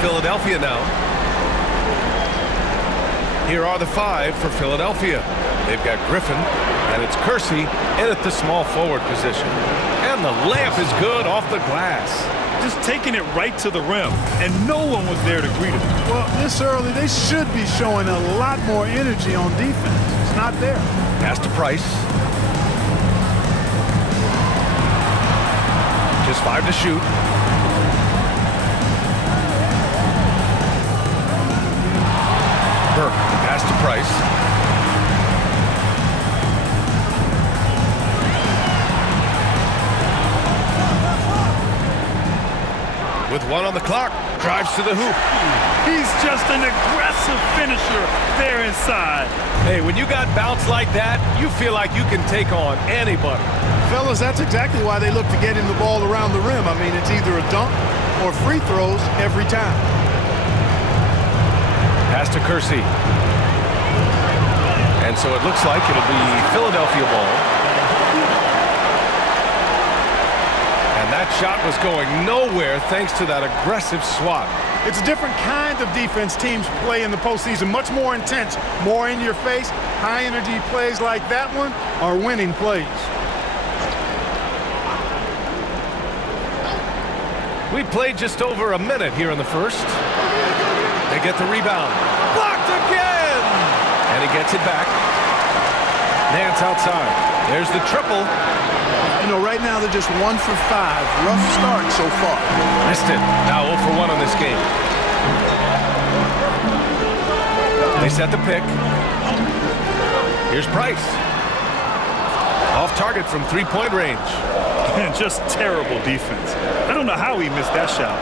Philadelphia now. Here are the 5 for Philadelphia. They've got Griffin, and it's Kersey in at the small forward position. And the layup is good off the glass. Just taking it right to the rim, and no one was there to greet him. Well, this early, they should be showing a lot more energy on defense. It's not there. Pass to Price. Just 5 to shoot. Burke, pass to Price. With 1 on the clock, drives to the hoop. He's just an aggressive finisher there inside. Hey, when you got bounce like that, you feel like you can take on anybody. Fellas, that's exactly why they look to get him the ball around the rim. I mean, it's either a dunk or free throws every time. Pass to Kersey. And so it looks like it'll be Philadelphia ball. And that shot was going nowhere thanks to that aggressive swat. It's a different kind of defense teams play in the postseason. Much more intense, more in your face. High energy plays like that one are winning plays. We played just over a minute here in the first. They get the rebound. Blocked again! And he gets it back. Nance outside. There's the triple. You know, right now they're just 1 for 5. Rough start so far. Missed it. Now 0 for 1 on this game. They set the pick. Here's Price. Off target from 3-point range. And just terrible defense. I don't know how he missed that shot.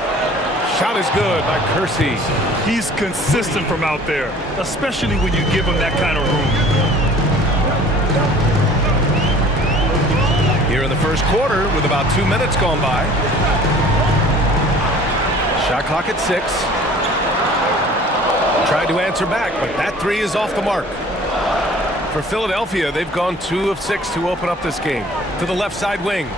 Shot is good by Kersey. He's consistent from out there, especially when you give him that kind of room. Here in the first quarter with about 2 minutes gone by. Shot clock at 6. Tried to answer back, but that 3 is off the mark. For Philadelphia, they've gone 2 of 6 to open up this game. To the left side wing.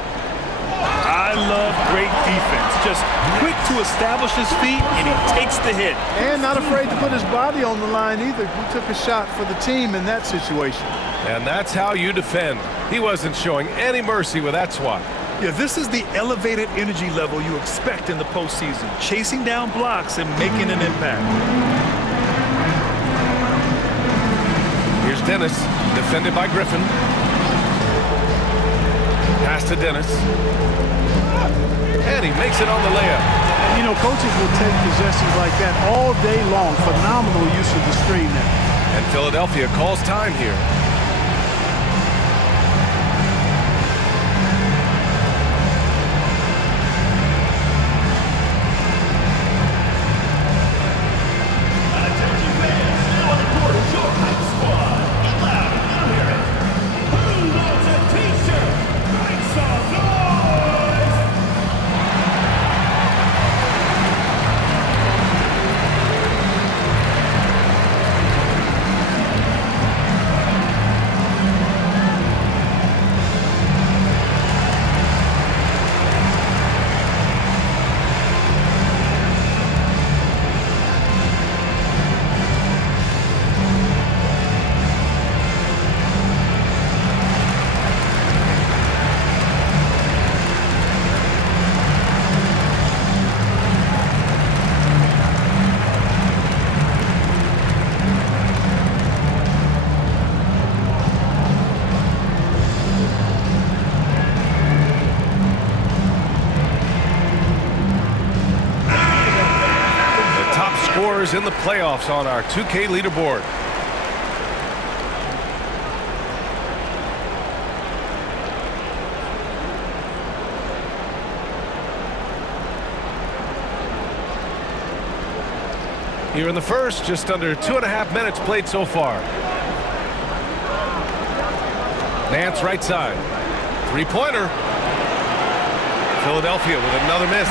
I love great defense. Just quick to establish his feet, and he takes the hit. And not afraid to put his body on the line either. He took a shot for the team in that situation. And that's how you defend. He wasn't showing any mercy with that swat. Yeah, this is the elevated energy level you expect in the postseason. Chasing down blocks and making an impact. Here's Dennis, defended by Griffin. Pass to Dennis. And he makes it on the layup. You know, coaches will take possessions like that all day long. Phenomenal use of the screen there. And Philadelphia calls time here. Scorers in the playoffs on our 2K leaderboard. Here in the first, just under 2.5 minutes played so far. Nance right side. 3-pointer. Philadelphia with another miss.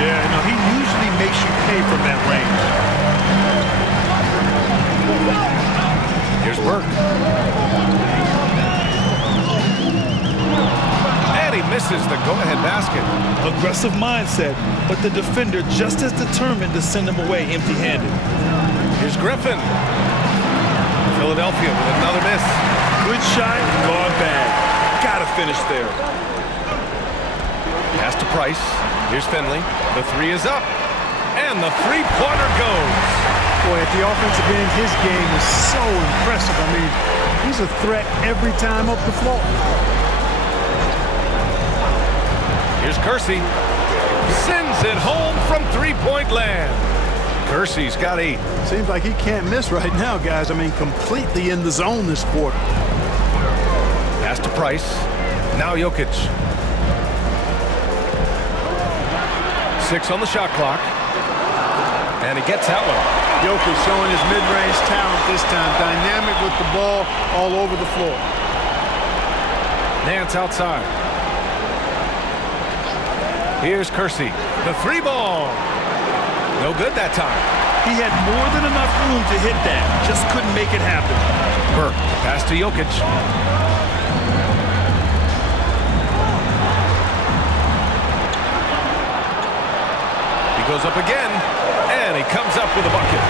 Yeah, no, he usually makes you pay from that range. Here's Burke. And he misses the go-ahead basket. Aggressive mindset, but the defender just as determined to send him away empty-handed. Here's Griffin. Philadelphia with another miss. Good shot, gone bad. Gotta finish there. Pass to Price. Here's Finley. The three is up. And the three-pointer goes. Boy, at the offensive end, his game is so impressive. I mean, he's a threat every time up the floor. Here's Kersey. Sends it home from three-point land. Kersey's got 8. Seems like he can't miss right now, guys. I mean, completely in the zone this quarter. Pass to Price. Now Jokic. 6 on the shot clock. And he gets that one. Jokic showing his mid-range talent this time. Dynamic with the ball all over the floor. Nance outside. Here's Kersey. The three ball. No good that time. He had more than enough room to hit that. Just couldn't make it happen. Burke. Pass to Jokic. He goes up again. And he comes up with a bucket.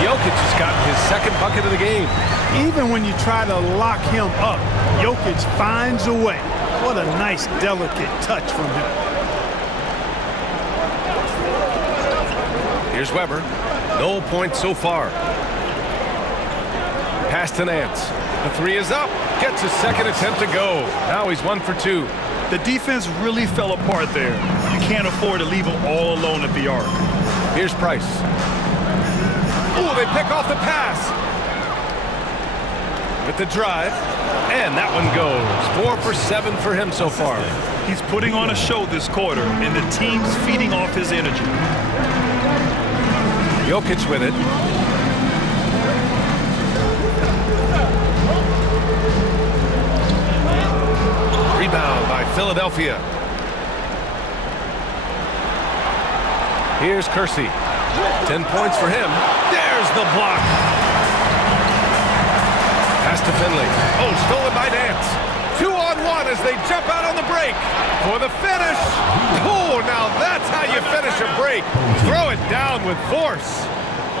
Jokic has gotten his second bucket of the game. Even when you try to lock him up, Jokic finds a way. What a nice, delicate touch from him. Here's Weber. No points so far. Pass to Nance. The three is up. Gets his second attempt to go. Now he's 1 for 2. The defense really fell apart there. You can't afford to leave him all alone at the arc. Here's Price. Oh, they pick off the pass. With the drive. And that one goes. 4 for 7 for him so far. He's putting on a show this quarter, and the team's feeding off his energy. Jokic with it. Rebound by Philadelphia. Here's Kersey. 10 points for him. There's the block. Pass to Finley. Oh, stolen by Nance. 2-on-1 as they jump out on the break for the finish. Oh, now that's how you finish a break. Throw it down with force.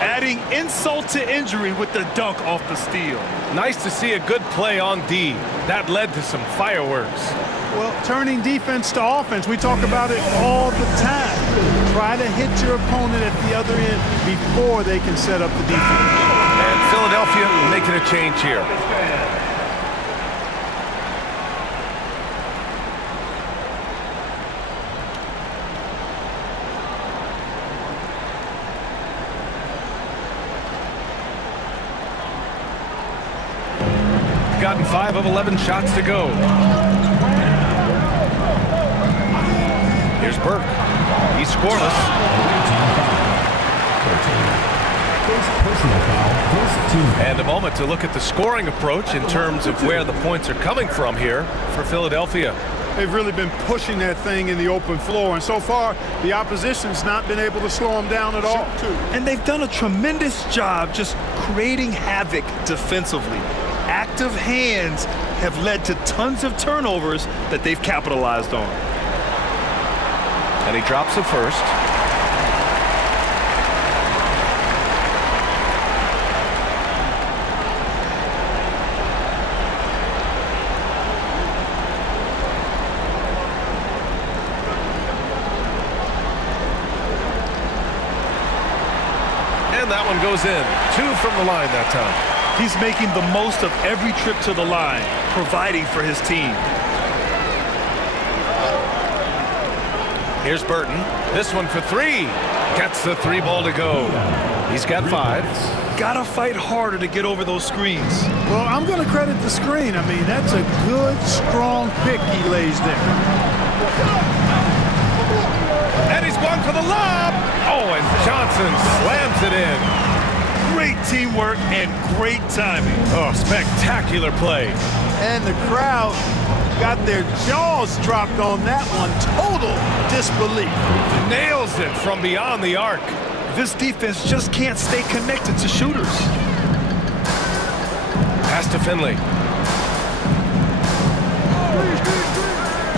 Adding insult to injury with the dunk off the steal. Nice to see a good play on D. That led to some fireworks. Well, turning defense to offense, we talk about it all the time. Try to hit your opponent at the other end before they can set up the defense. And Philadelphia making a change here. Gotten 5 of 11 shots to go. Here's Burke. He's scoreless. And a moment to look at the scoring approach in terms of where the points are coming from here for Philadelphia. They've really been pushing that thing in the open floor, and so far the opposition's not been able to slow them down at all. And they've done a tremendous job just creating havoc defensively. Active hands have led to tons of turnovers that they've capitalized on. And he drops it first. And that one goes in. 2 from the line that time. He's making the most of every trip to the line, providing for his team. Here's Burton. This one for 3. Gets the 3 ball to go. He's got 5. Gotta fight harder to get over those screens. Well, I'm going to credit the screen. I mean, that's a good, strong pick he lays there. And he's going for the lob. Oh, and Johnson slams it in. Great teamwork and great timing. Oh, spectacular play. And the crowd got their jaws dropped on that one. Total disbelief. Nails it from beyond the arc. This defense just can't stay connected to shooters. Pass to Finley.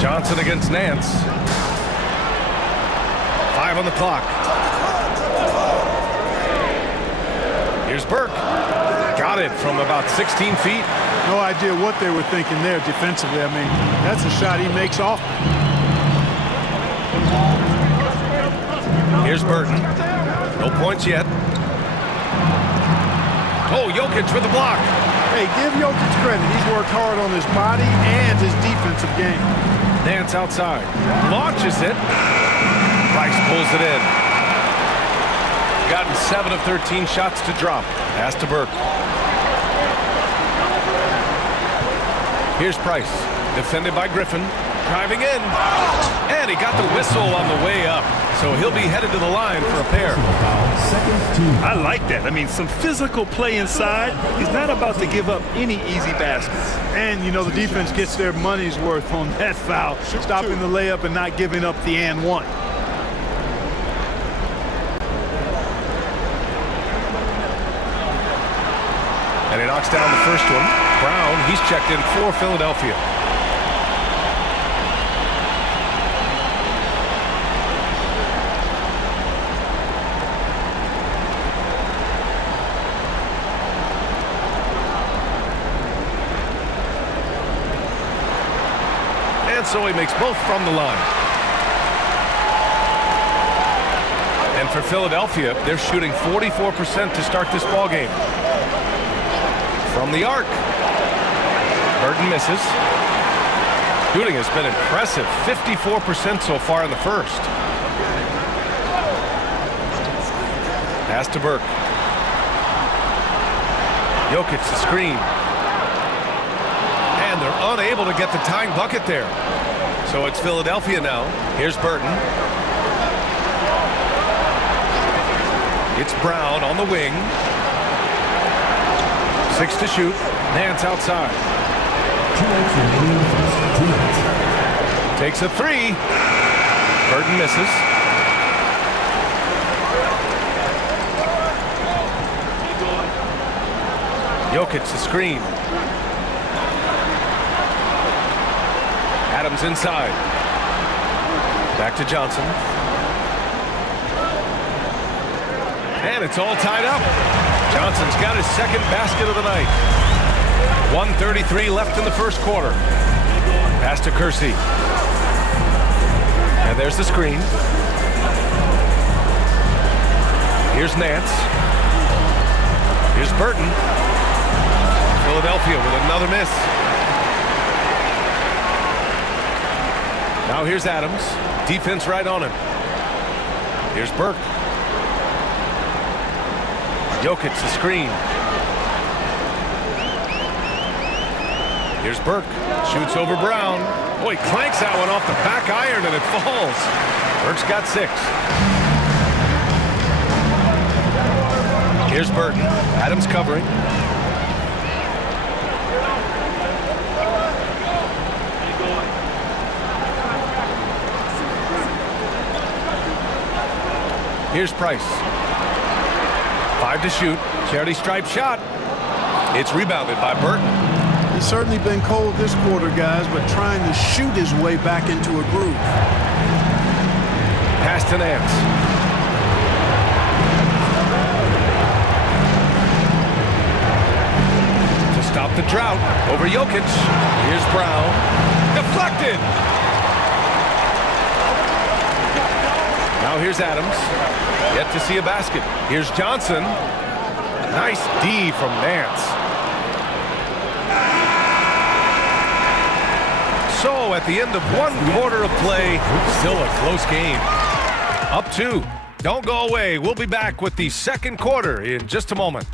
Johnson against Nance. 5 on the clock. Here's Burke. Got it from about 16 feet. No idea what they were thinking there defensively. I mean, that's a shot he makes off. Here's Burton. No points yet. Oh, Jokic with the block. Hey, give Jokic credit. He's worked hard on his body and his defensive game. Nance outside. Launches it. Price pulls it in. Gotten 7 of 13 shots to drop. Pass to Burke. Here's Price. Defended by Griffin. Driving in. And he got the whistle on the way up. So he'll be headed to the line for a pair. I like that. I mean, some physical play inside. He's not about to give up any easy baskets. And, you know, the defense gets their money's worth on that foul. Stopping the layup and not giving up the and one. And he knocks down the first one. Brown, he's checked in for Philadelphia. And so he makes both from the line. And for Philadelphia, they're shooting 44% to start this ball game. From the arc. Burton misses. Shooting has been impressive. 54% so far in the first. Pass to Burke. Jokic the screen. And they're unable to get the tying bucket there. So it's Philadelphia now. Here's Burton. It's Brown on the wing. 6 to shoot. Nance outside. Takes a 3. Burton misses. Jokic the screen. Adams inside. Back to Johnson. And it's all tied up. Johnson's got his second basket of the night. 1:33 left in the first quarter. Pass to Kersey. And there's the screen. Here's Nance. Here's Burton. Philadelphia with another miss. Now here's Adams. Defense right on him. Here's Burke. Jokic the screen. Here's Burke. Shoots over Brown. Oh, he clanks that one off the back iron and it falls. Burke's got 6. Here's Burton. Adams covering. Here's Price. 5 to shoot. Charity stripe shot. It's rebounded by Burton. He's certainly been cold this quarter, guys, but trying to shoot his way back into a groove. Pass to Nance. To stop the drought over Jokic. Here's Brown. Deflected. Now here's Adams. Yet to see a basket. Here's Johnson. Nice D from Nance. So at the end of 1 quarter of play, still a close game. Up 2. Don't go away. We'll be back with the second quarter in just a moment.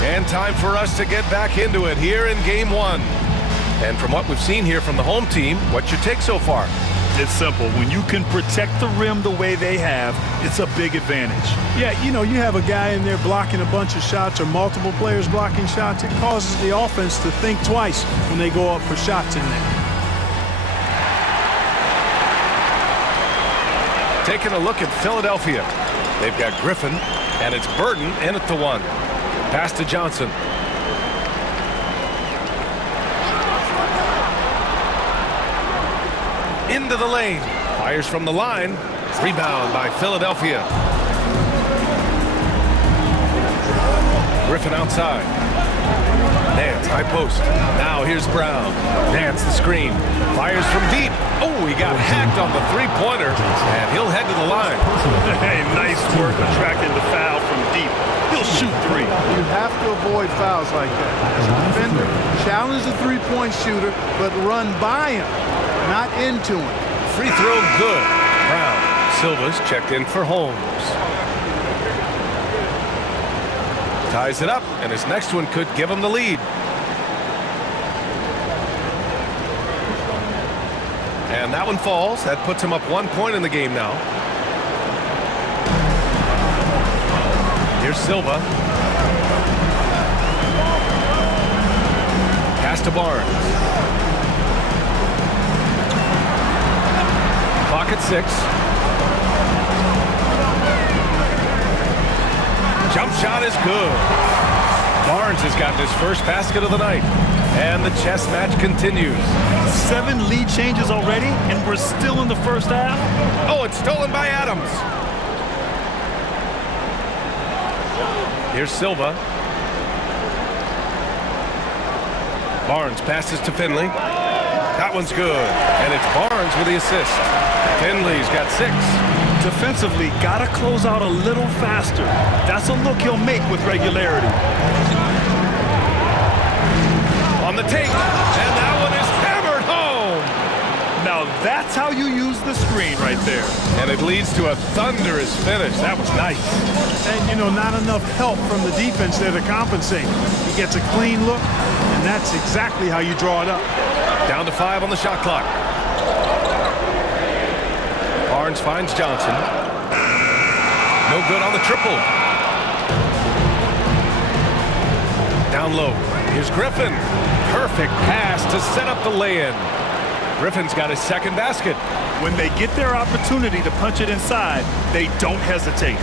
And time for us to get back into it here in game 1. And from what we've seen here from the home team, what's your take so far? It's simple. When you can protect the rim the way they have, it's a big advantage. Yeah, you know, you have a guy in there blocking a bunch of shots or multiple players blocking shots. It causes the offense to think twice when they go up for shots in there. Taking a look at Philadelphia. They've got Griffin, and it's Burton in at the 1. Pass to Johnson. Into the lane. Fires from the line. Rebound by Philadelphia. Griffin outside. Nance, high post. Now here's Brown. Nance the screen. Fires from deep. Oh, he got hacked on the three-pointer, and he'll head to the line. Hey, nice work attracting the foul from deep. He'll shoot three. You have to avoid fouls like that. As a defender, challenge the three-point shooter, but run by him, not into him. Free throw good. Brown. Silva's checked in for Holmes. Ties it up, and his next one could give him the lead. And that one falls. That puts him up 1 point in the game now. Here's Silva. Pass to Barnes. Clock at 6. Jump shot is good. Barnes has gotten his first basket of the night. And the chess match continues. 7 lead changes already, and we're still in the first half. Oh, it's stolen by Adams. Here's Silva. Barnes passes to Finley. That one's good. And it's Barnes with the assist. Finley's got 6. Defensively, gotta close out a little faster. That's a look he'll make with regularity. On the take, and that one is hammered home. Now that's how you use the screen right there. And it leads to a thunderous finish. That was nice. And, you know, not enough help from the defense there to compensate. He gets a clean look, and that's exactly how you draw it up. Down to 5 on the shot clock. Barnes finds Johnson. No good on the triple. Down low. Here's Griffin. Perfect pass to set up the lay-in. Griffin's got his second basket. When they get their opportunity to punch it inside, they don't hesitate.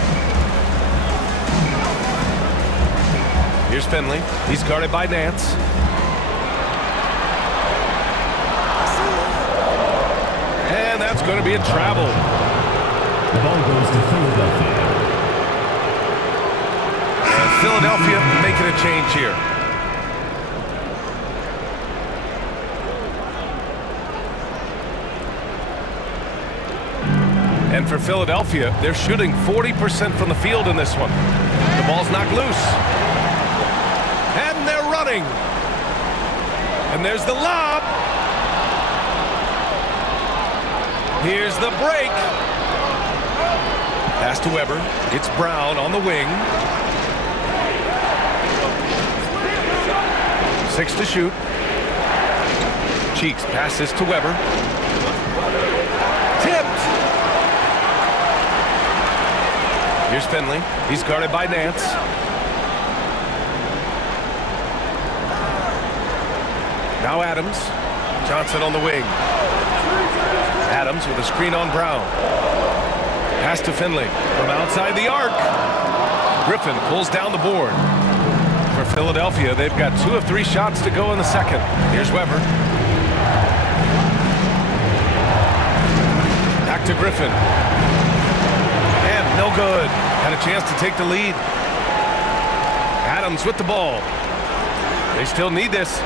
Here's Finley. He's guarded by Nance. And that's going to be a travel. The ball goes to Philadelphia. And Philadelphia making a change here. And for Philadelphia, they're shooting 40% from the field in this one. The ball's knocked loose. And they're running. And there's the lob. Here's the break. Pass to Weber. It's Brown on the wing. 6 to shoot. Cheeks passes to Weber. Tipped. Here's Finley. He's guarded by Nance. Now Adams. Johnson on the wing. Adams with a screen on Brown. Pass to Finley from outside the arc. Griffin pulls down the board. For Philadelphia, they've got 2 of 3 shots to go in the second. Here's Weber. Back to Griffin. And no good. Had a chance to take the lead. Adams with the ball. They still need this.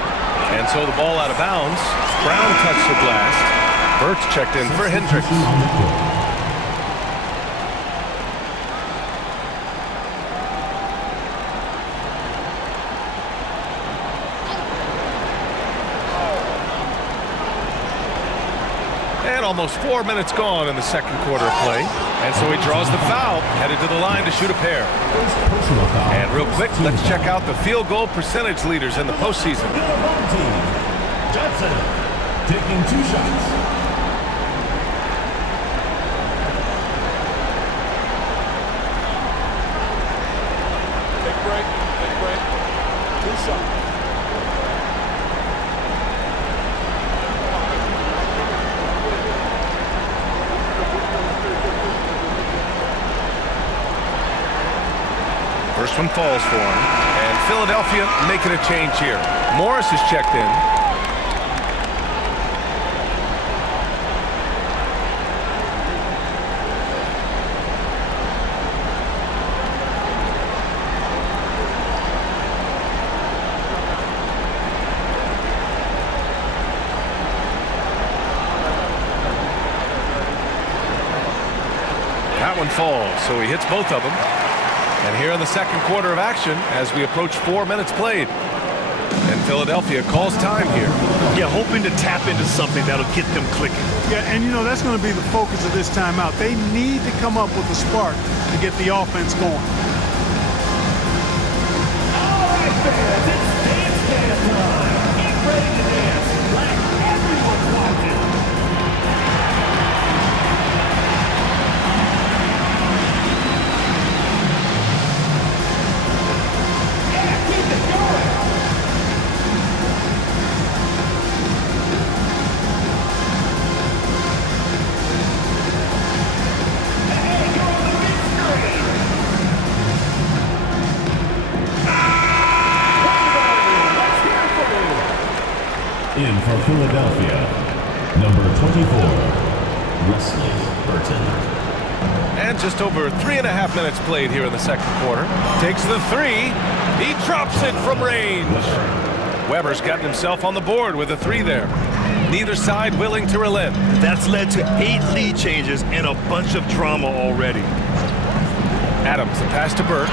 And so the ball out of bounds. Brown touched the glass. Burks checked in for Hendricks. And almost 4 minutes gone in the second quarter of play. And so he draws the foul, headed to the line to shoot a pair. And real quick, let's check out the field goal percentage leaders in the postseason. Johnson taking 2 shots. Take break. 2 shots. First one falls for him, and Philadelphia making a change here. Morris is checked in. That one falls, so he hits both of them. And here in the second quarter of action, as we approach 4 minutes played. And Philadelphia calls time here. Yeah, hoping to tap into something that'll get them clicking. Yeah, and you know, that's going to be the focus of this timeout. They need to come up with a spark to get the offense going. All right, fans, it's dance time. Get ready to dance like everyone's watching. In for Philadelphia, number 24, Wesley Burton. And just over 3.5 minutes played here in the second quarter. Takes the three. He drops it from range. Weber's gotten himself on the board with a three there. Neither side willing to relent. That's led to 8 lead changes and a bunch of drama already. Adams, the pass to Burke.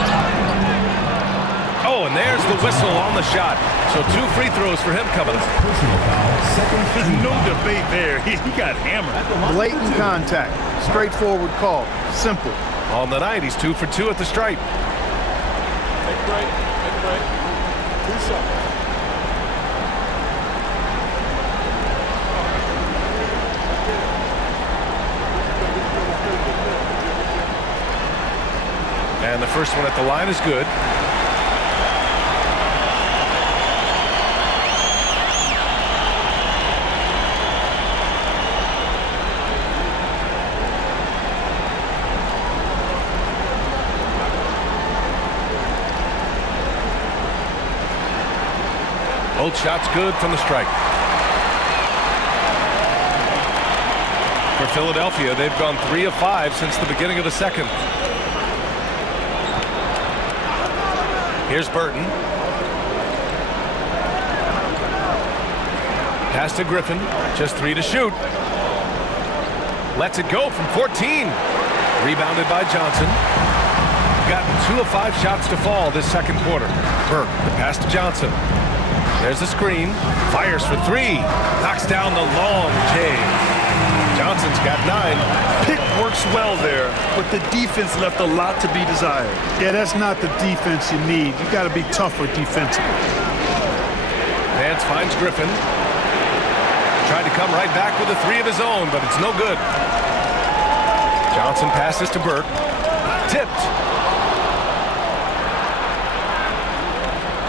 Oh, and there's the whistle on the shot. So 2 free throws for him coming up. Personal foul, second. No debate there. He got hammered. Blatant contact. Straightforward call. Simple. On the night, he's 2 for 2 at the stripe. Take a break. Take a break. 2 shots. And the first one at the line is good. Both shots good from the strike. For Philadelphia, they've gone 3 of 5 since the beginning of the second. Here's Burton. Pass to Griffin. Just 3 to shoot. Lets it go from 14. Rebounded by Johnson. Gotten 2 of 5 shots to fall this second quarter. Burke, the pass to Johnson. There's the screen. Fires for 3. Knocks down the long J. Johnson's got 9. Pick works well there, but the defense left a lot to be desired. Yeah, that's not the defense you need. You got to be tougher defensively. Nance finds Griffin. Tried to come right back with a 3 of his own, but it's no good. Johnson passes to Burke. Tipped.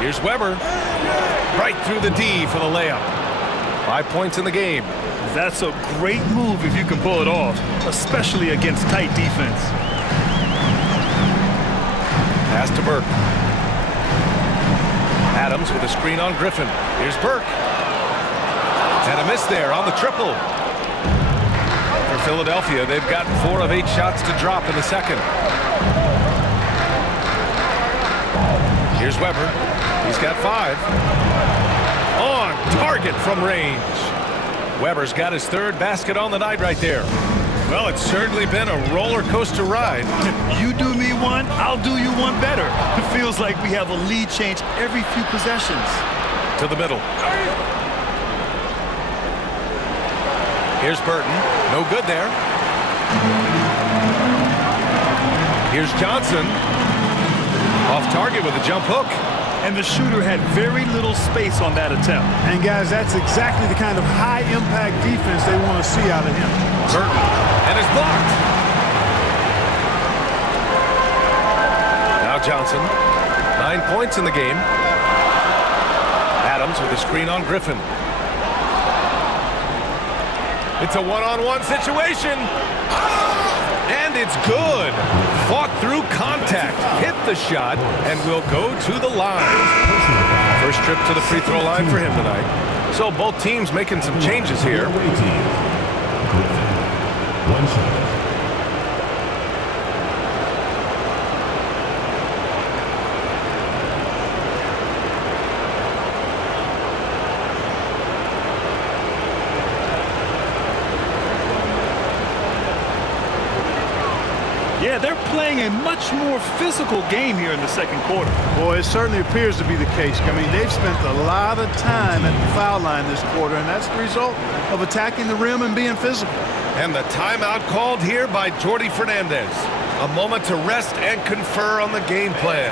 Here's Weber. Right through the D for the layup. 5 points in the game. That's a great move if you can pull it off, especially against tight defense. Pass to Burke. Adams with a screen on Griffin. Here's Burke. And a miss there on the triple. For Philadelphia, they've gotten 4 of 8 shots to drop in the second. Here's Weber. He's got 5. On target from range. Weber's got his 3rd basket on the night right there. Well, it's certainly been a roller coaster ride. You do me one, I'll do you one better. It feels like we have a lead change every few possessions. To the middle. Here's Burton. No good there. Here's Johnson. Off target with a jump hook. And the shooter had very little space on that attempt. And guys, that's exactly the kind of high-impact defense they want to see out of him. Burton. And it's blocked. Now Johnson. 9 points in the game. Adams with a screen on Griffin. It's a one-on-one situation. And it's good. Fought through contact, hit the shot, and will go to the line. First trip to the free throw line for him tonight. So both teams making some changes here. One shot. Yeah, they're playing a much more physical game here in the second quarter. Boy, it certainly appears to be the case. I mean, they've spent a lot of time at the foul line this quarter, and that's the result of attacking the rim and being physical. And the timeout called here by Jordi Fernandez. A moment to rest and confer on the game plan.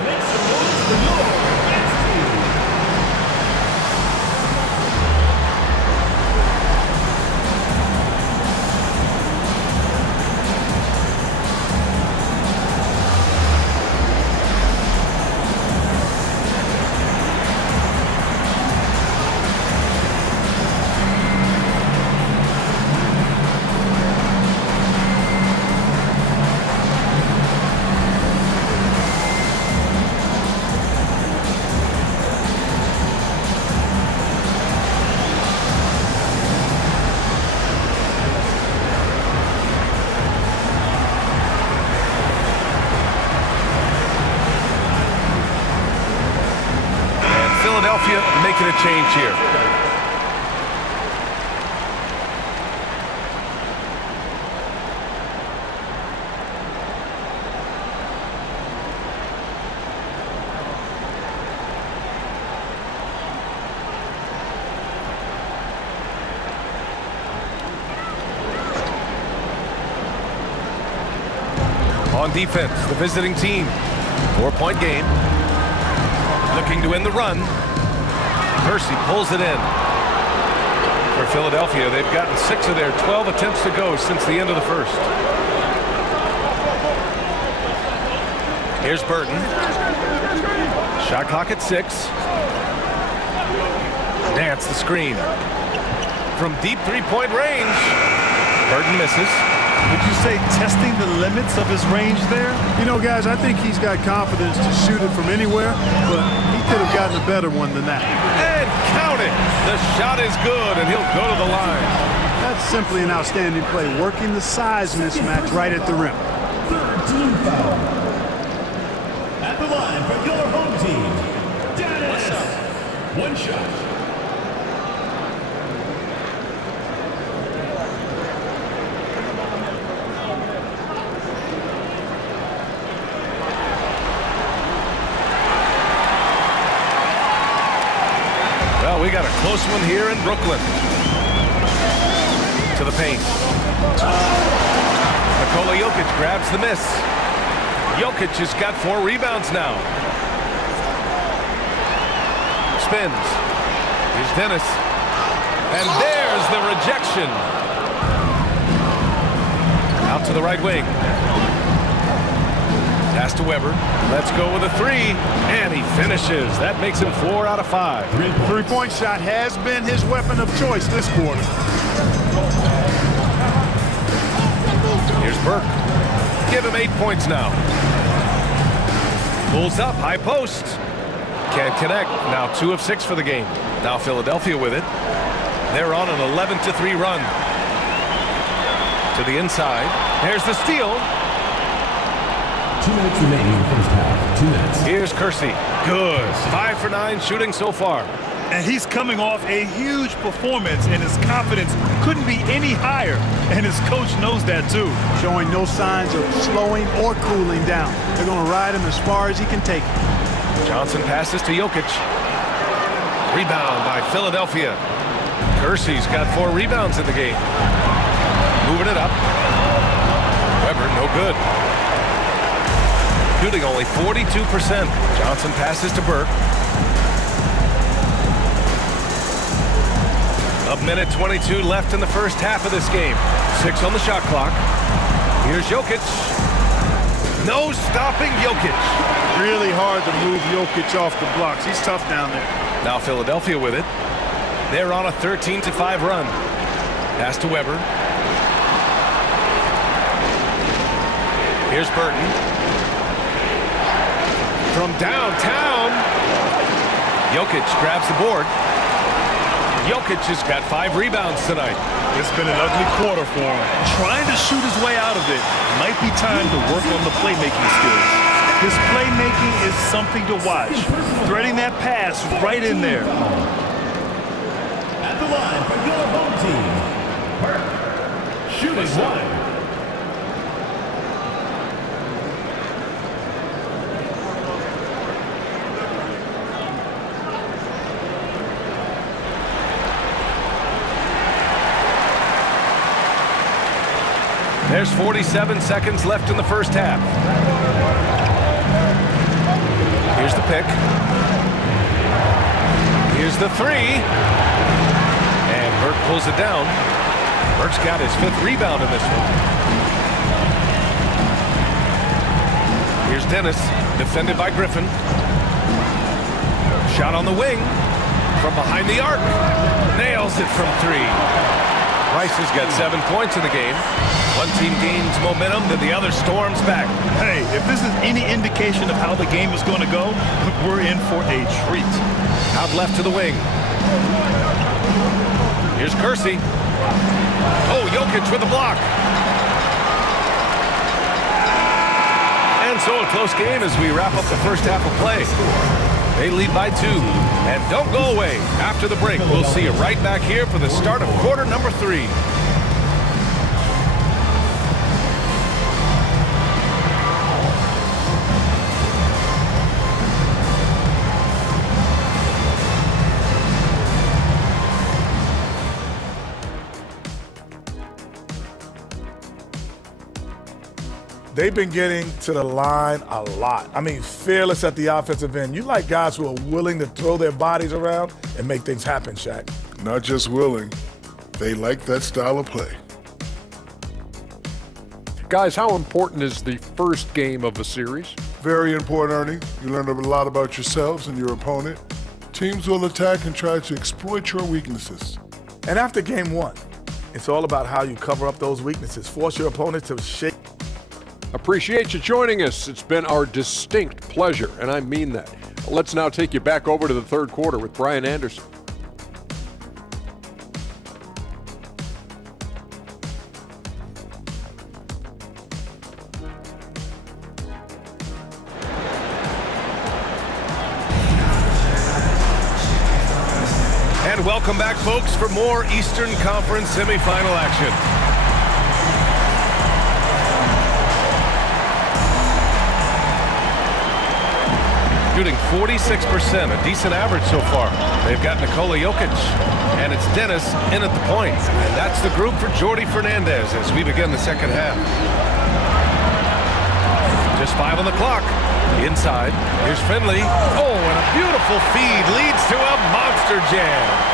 Philadelphia making a change here. On defense, the visiting team. 4-point game. Looking to end the run. Percy pulls it in. For Philadelphia, they've gotten 6 of their 12 attempts to go since the end of the first. Here's Burton. Shot clock at 6. Nance the screen. From deep three-point range. Burton misses. Would you say testing the limits of his range there? You know, guys, I think he's got confidence to shoot it from anywhere, but he could have gotten a better one than that. And count it. The shot is good, and he'll go to the line. That's simply an outstanding play, working the size mismatch right at the rim. Third team foul. At the line for your home team, Dennis. One shot. Well, we got a close one here in Brooklyn. To the paint. Nikola Jokic grabs the miss. Jokic has got 4 rebounds now. Spins. Here's Dennis. And there's the rejection. Out to the right wing. Pass to Weber. Let's go with a 3. And he finishes. That makes him 4 out of 5. Three-point shot has been his weapon of choice this quarter. Here's Burke. Give him 8 points now. Pulls up, high post. Can't connect. Now 2 of 6 for the game. Now Philadelphia with it. They're on an 11-3 run. To the inside. There's the steal. 2 minutes remaining in the first half. 2 minutes. Here's Kersey. Good. 5 for 9 shooting so far. And he's coming off a huge performance, and his confidence couldn't be any higher. And his coach knows that, too. Showing no signs of slowing or cooling down. They're going to ride him as far as he can take it. Johnson passes to Jokic. Rebound by Philadelphia. Kersey's got 4 rebounds in the game. Moving it up. Weber, no good. Shooting only 42%. Johnson passes to Burke. A minute 22 left in the first half of this game. 6 on the shot clock. Here's Jokic. No stopping Jokic. Really hard to move Jokic off the blocks. He's tough down there. Now Philadelphia with it. They're on a 13-5 run. Pass to Weber. Here's Burton. From downtown, Jokic grabs the board. Jokic has got 5 rebounds tonight. It's been an ugly quarter for him. Trying to shoot his way out of it. Might be time to work on the playmaking skills. His playmaking is something to watch. Threading that pass right in there. At the line for your home team, Burton, shooting 1. There's 47 seconds left in the first half. Here's the pick. Here's the 3. And Burke pulls it down. Burke's got his 5th rebound in this one. Here's Dennis, defended by Griffin. Shot on the wing. From behind the arc. Nails it from 3. Rice has got 7 points in the game. One team gains momentum, then the other storms back. Hey, if this is any indication of how the game is going to go, we're in for a treat. Out left to the wing. Here's Kersey. Oh, Jokic with the block. And so a close game as we wrap up the first half of play. They lead by 2. And don't go away. After the break, we'll see you right back here for the start of quarter number 3. They've been getting to the line a lot. I mean, fearless at the offensive end. You like guys who are willing to throw their bodies around and make things happen, Shaq. Not just willing, they like that style of play. Guys, how important is the first game of a series? Very important, Ernie. You learn a lot about yourselves and your opponent. Teams will attack and try to exploit your weaknesses. And after game 1, it's all about how you cover up those weaknesses. Force your opponent to shake. Appreciate you joining us. It's been our distinct pleasure, and I mean that. Let's now take you back over to the third quarter with Brian Anderson. And welcome back, folks, for more Eastern Conference semifinal action. Shooting 46%, a decent average so far. They've got Nikola Jokic, and it's Dennis in at the point. And that's the group for Jordi Fernandez as we begin the second half. Just 5 on the clock. Inside, here's Finley. Oh, and a beautiful feed leads to a monster jam.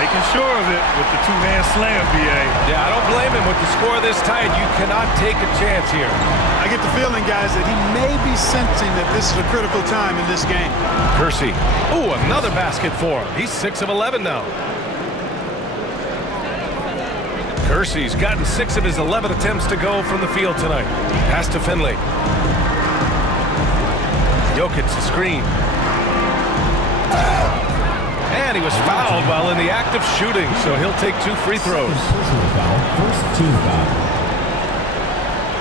Making sure of it with the 2-hand slam, B.A. Yeah, I don't blame him with the score this tight. You cannot take a chance here. I get the feeling, guys, that he may be sensing that this is a critical time in this game. Kersey. Ooh, another basket for him. He's 6 of 11 now. Kersey's gotten 6 of his 11 attempts to go from the field tonight. Pass to Finley. Jokic the screen. And he was fouled while in the act of shooting, so he'll take 2 free throws. Personal foul, first team foul.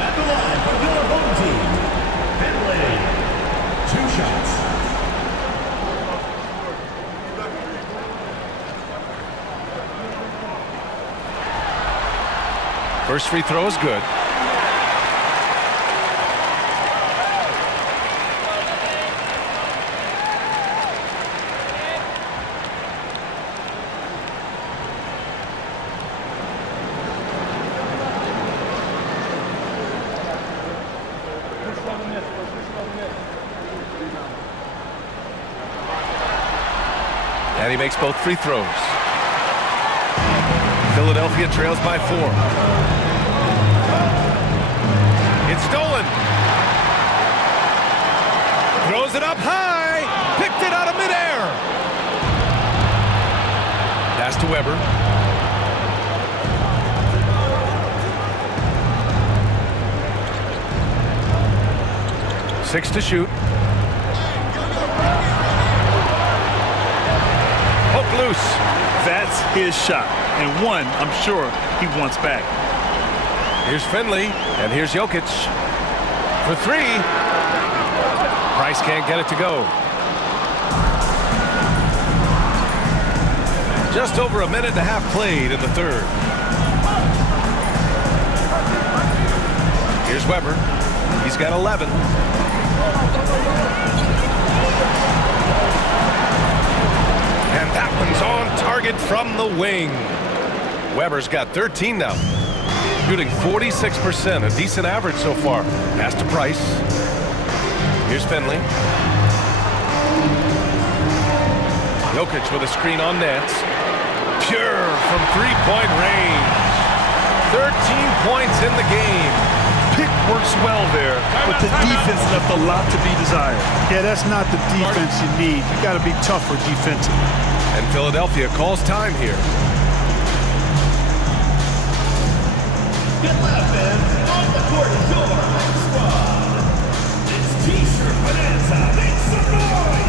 At the line for your home team, Finley, 2 shots. First free throw is good. And he makes both free throws. Philadelphia trails by 4. It's stolen. Throws it up high. Picked it out of midair. Pass to Weber. 6 to shoot. Hook loose. That's his shot, and one I'm sure he wants back. Here's Finley, and here's Jokic for 3. Price can't get it to go. Just over a minute and a half played in the third. Here's Weber. He's got 11. And that one's on target from the wing. Weber's got 13 now. Shooting 46%, a decent average so far. Pass to Price. Here's Finley. Jokic with a screen on Nance. Pure from three-point range. 13 points in the game. Pick works well there, but the defense left a lot to be desired. Yeah, that's not the defense you need. You got to be tougher defensively. And Philadelphia calls time here. Get left end on the court is your squad. It's T-shirt bonanza. Make some noise.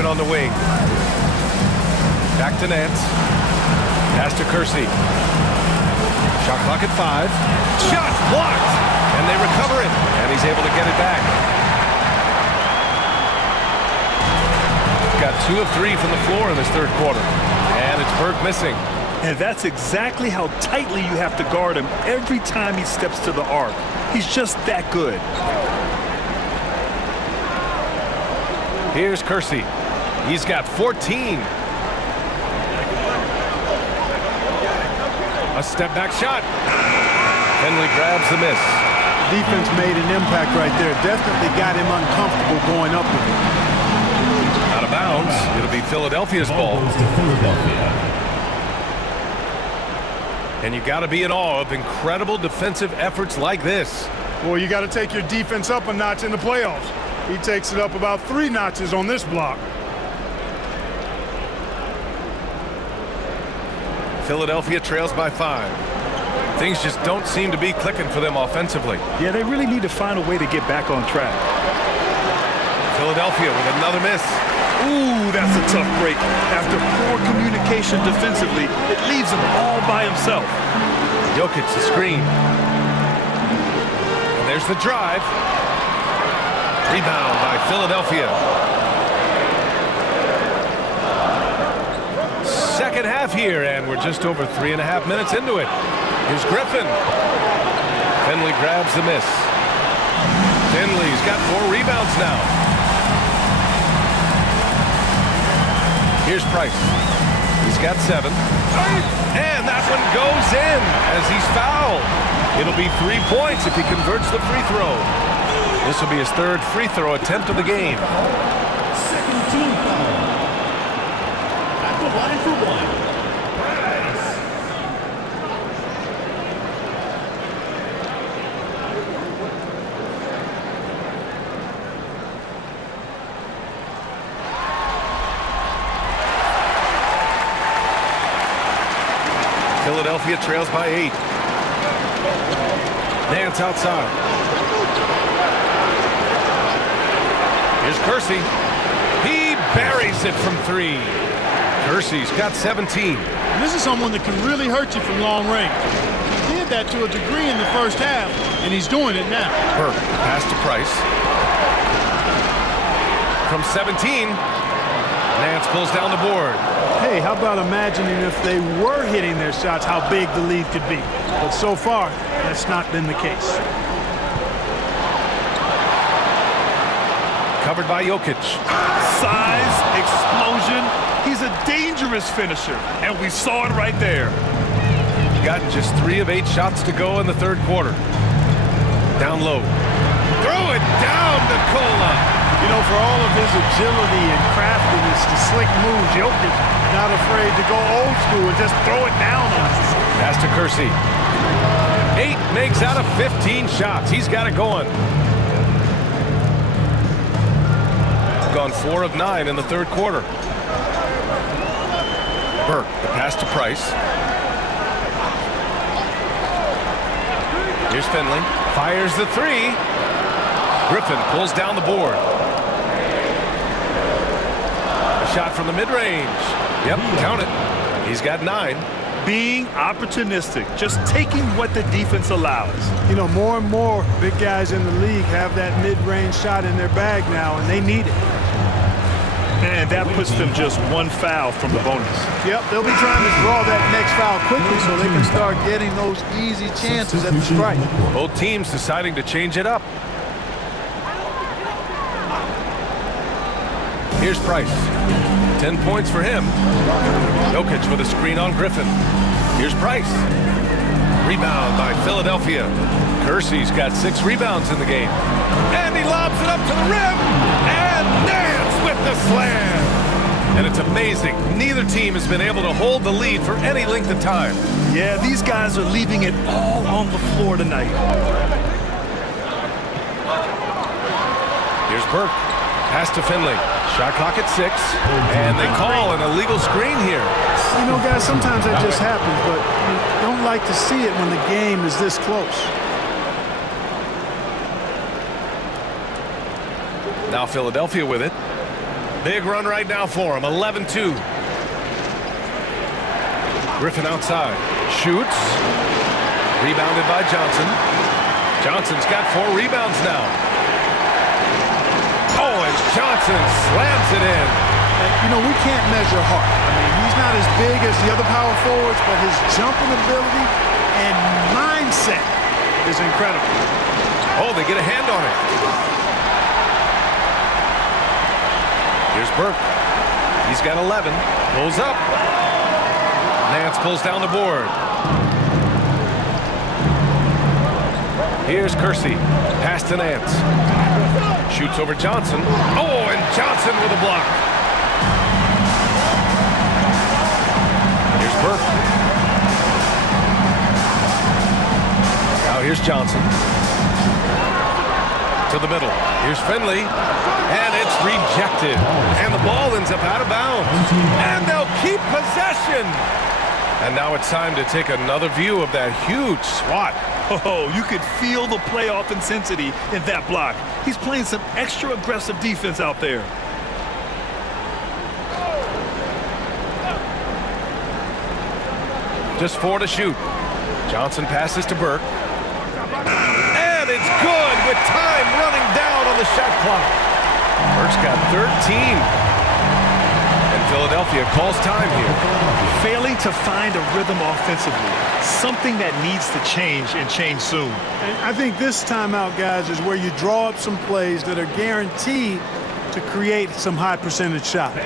On the wing. Back to Nance. Pass to Kersey. Shot clock at 5. Shot blocked! And they recover it. And he's able to get it back. Got 2 of 3 from the floor in this third quarter. And it's Burke missing. And that's exactly how tightly you have to guard him every time he steps to the arc. He's just that good. Here's Kersey. He's got 14. A step back shot. Finley grabs the miss. Defense made an impact right there. Definitely got him uncomfortable going up with it. Out of bounds. It'll be Philadelphia's ball. Goes to Philadelphia. And you got to be in awe of incredible defensive efforts like this. Well, you got to take your defense up a notch in the playoffs. He takes it up about 3 notches on this block. Philadelphia trails by 5. Things just don't seem to be clicking for them offensively. Yeah, they really need to find a way to get back on track. Philadelphia with another miss. Ooh, that's a tough break. After poor communication defensively, it leaves him all by himself. Jokic the screen. And there's the drive. Rebound by Philadelphia. Second half here, and we're just over 3.5 minutes into it. Here's Griffin. Finley grabs the miss. Finley's got 4 rebounds now. Here's Price. He's got 7. And that one goes in as he's fouled. It'll be 3 points if he converts the free throw. This will be his 3rd free throw attempt of the game. Second team foul. At the line for 1. Philadelphia trails by 8. Nance outside. Here's Kersey. He buries it from 3. Kersey's got 17. This is someone that can really hurt you from long range. He did that to a degree in the first half, and he's doing it now. Burke, pass to Price. From 17, Nance pulls down the board. Hey, how about imagining if they were hitting their shots, how big the lead could be. But so far, that's not been the case. Covered by Jokic. Size, explosion. He's a dangerous finisher, and we saw it right there. Got just 3 of 8 shots to go in the 3rd quarter. Down low. Throw it down, Nikola. You know, for all of his agility and craftiness, the slick moves, Jokic not afraid to go old school and just throw it down on us. Pass to Kersey. 8 makes out of 15 shots. He's got it going. Gone 4 of 9 in the 3rd quarter. Burke, the pass to Price. Here's Finley. Fires the 3. Griffin pulls down the board. A shot from the mid-range. Yep, count it. He's got 9. Being opportunistic, just taking what the defense allows. You know, more and more big guys in the league have that mid-range shot in their bag now, and they need it. And that puts them just 1 foul from the bonus. Yep, they'll be trying to draw that next foul quickly so they can start getting those easy chances at the strike. Both teams deciding to change it up. Here's Price. 10 points for him. Jokic with a screen on Griffin. Here's Price. Rebound by Philadelphia. Kersey's got 6 rebounds in the game. And he lobs it up to the rim. And Nance with the slam. And it's amazing. Neither team has been able to hold the lead for any length of time. Yeah, these guys are leaving it all on the floor tonight. Here's Burke. Pass to Finley. Shot clock at 6. And they call an illegal screen here. You know, guys, sometimes that just happens, but you don't like to see it when the game is this close. Now Philadelphia with it. Big run right now for him. 11-2. Griffin outside. Shoots. Rebounded by Johnson. Johnson's got 4 rebounds now. Oh, and Johnson slams it in. And, you know, we can't measure heart. I mean, he's not as big as the other power forwards, but his jumping ability and mindset is incredible. Oh, they get a hand on it. Here's Burke. He's got 11. Pulls up. Nance pulls down the board. Here's Kersey. Pass to Nance. Shoots over Johnson. Oh, and Johnson with a block. Here's Burke. Now here's Johnson. To the middle. Here's Finley. And it's rejected. And the ball ends up out of bounds. And they'll keep possession. And now it's time to take another view of that huge swat. Oh, you could feel the playoff intensity in that block. He's playing some extra aggressive defense out there. Just 4 to shoot. Johnson passes to Burke. And it's good with time running down on the shot clock. Burke's got 13. And Philadelphia calls time here. Failing to find a rhythm offensively. Something that needs to change and change soon. And I think this timeout, guys, is where you draw up some plays that are guaranteed to create some high percentage shots.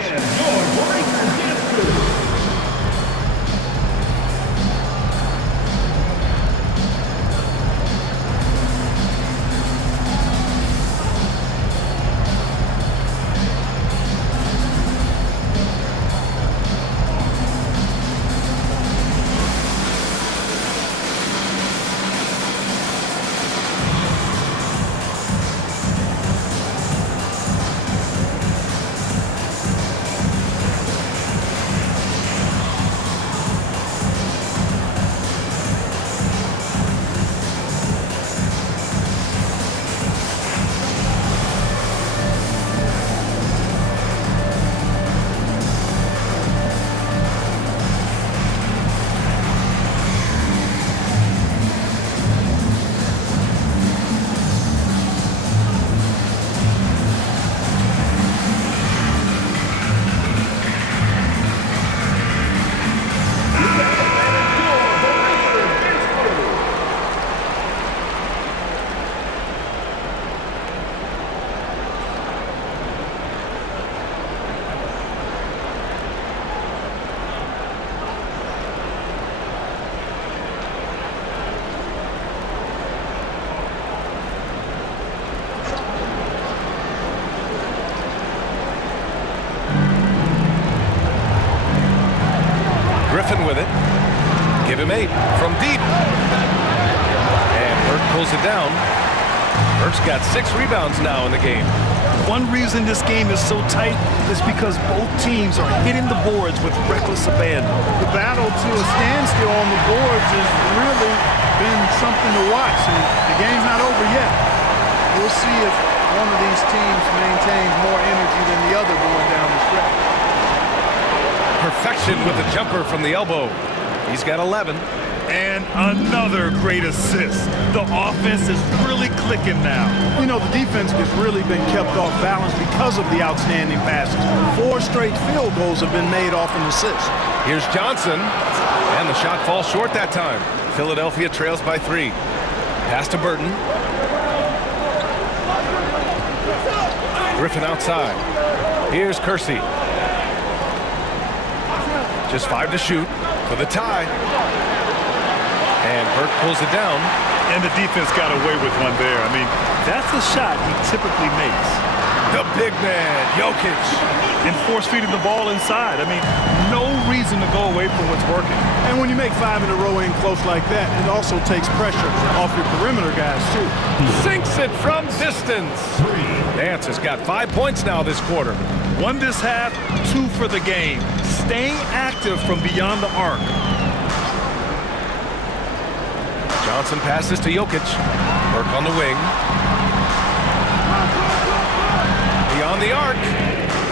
him 8 from deep. And Burke pulls it down. Burke's got 6 rebounds now in the game. One reason this game is so tight is because both teams are hitting the boards with reckless abandon. The battle to a standstill on the boards has really been something to watch, and the game's not over yet. We'll see if one of these teams maintains more energy than the other going down the stretch. Perfection with a jumper from the elbow. He's got 11. And another great assist. The offense is really clicking now. You know, the defense has really been kept off balance because of the outstanding passes. 4 straight field goals have been made off an assist. Here's Johnson, and the shot falls short that time. Philadelphia trails by 3. Pass to Burton. Griffin outside. Here's Kersey. Just 5 to shoot for the tie. And Burke pulls it down. And the defense got away with one there. I mean, that's a shot he typically makes. The big man, Jokic. And force-feeding the ball inside. I mean, no reason to go away from what's working. And when you make 5 in a row in close like that, it also takes pressure off your perimeter guys, too. Sinks it from distance. Nance has got 5 points now this quarter. 1 this half, 2 for the game. Staying active from beyond the arc. Johnson passes to Jokic. Burke on the wing. Beyond the arc.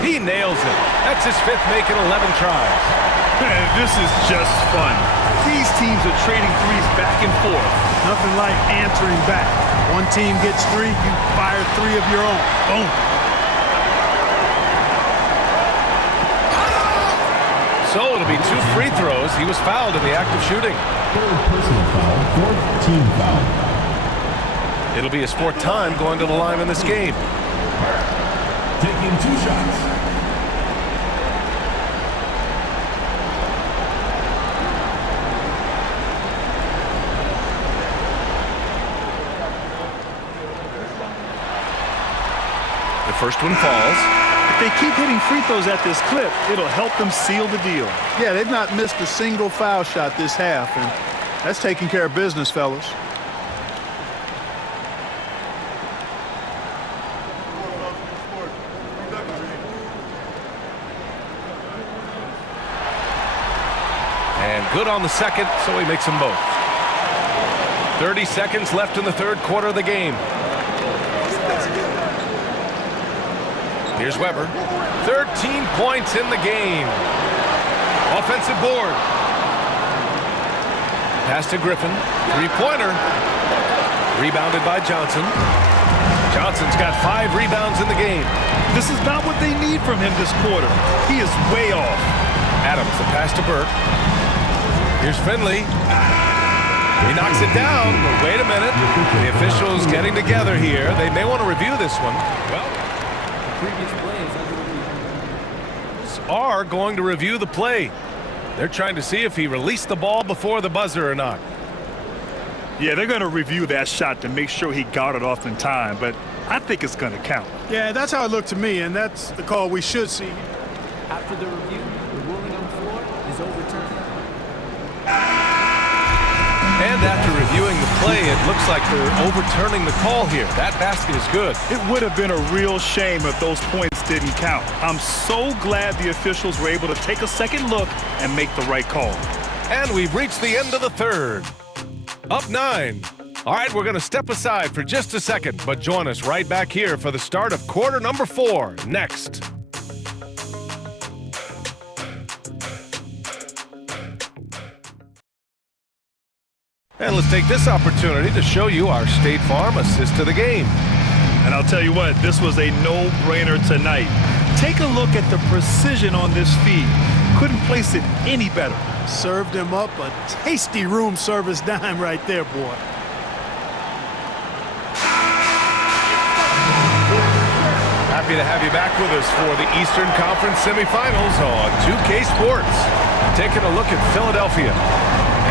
He nails it. That's his 5th make in 11 tries. Man, this is just fun. These teams are trading threes back and forth. Nothing like answering back. One team gets 3, you fire 3 of your own. Boom. So it'll be 2 free throws. He was fouled in the act of shooting. 3rd personal foul, 4th team foul. It'll be his 4th time going to the line in this game. Taking 2 shots. The first one falls. If they keep hitting free throws at this clip, it'll help them seal the deal. Yeah, they've not missed a single foul shot this half, and that's taking care of business, fellas. And good on the second, so he makes them both. 30 seconds left in the 3rd quarter of the game. Here's Weber. 13 points in the game. Offensive board. Pass to Griffin. 3-pointer. Rebounded by Johnson. Johnson's got 5 rebounds in the game. This is not what they need from him this quarter. He is way off. Adams, the pass to Burke. Here's Finley. He knocks it down, but wait a minute. The officials getting together here. They may want to review this one. Well, are going to review the play. They're trying to see if he released the ball before the buzzer or not. Yeah, they're going to review that shot to make sure he got it off in time, but I think it's going to count. Yeah, that's how it looked to me, and that's the call we should see. After the review, the ruling on the floor is overturned. And after reviewing the play, it looks like they're overturning the call here. That basket is good. It would have been a real shame if those points didn't count. I'm so glad the officials were able to take a second look and make the right call. And we've reached the end of the 3rd. Up 9. All right, we're going to step aside for just a second, but join us right back here for the start of quarter number 4 next. And let's take this opportunity to show you our State Farm assist to the game. And I'll tell you what, this was a no-brainer tonight. Take a look at the precision on this feed. Couldn't place it any better. Served him up a tasty room service dime right there, boy. Happy to have you back with us for the Eastern Conference semifinals on 2K Sports. Taking a look at Philadelphia.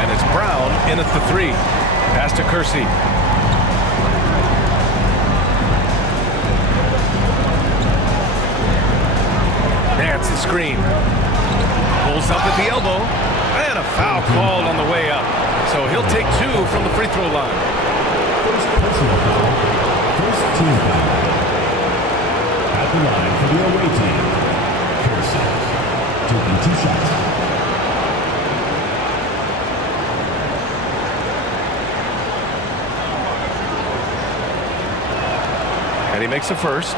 And it's Brown in at the 3. Pass to Kersey. Nance the screen. Pulls up at the elbow. And a foul called on the way up. So he'll take 2 from the free throw line. First personal foul. First team foul. At the line for the away team, Kersey, taking 2 shots. And he makes a first.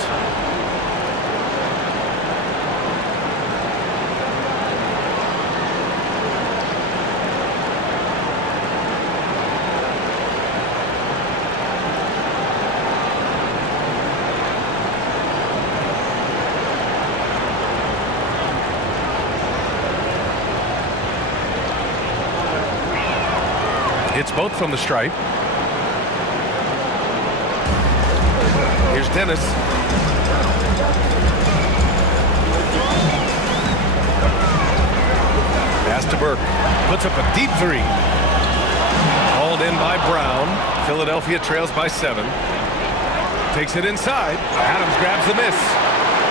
It's both from the stripe. Here's Dennis. Pass to Burke. Puts up a deep 3. Hauled in by Brown. Philadelphia trails by 7. Takes it inside. Adams grabs the miss.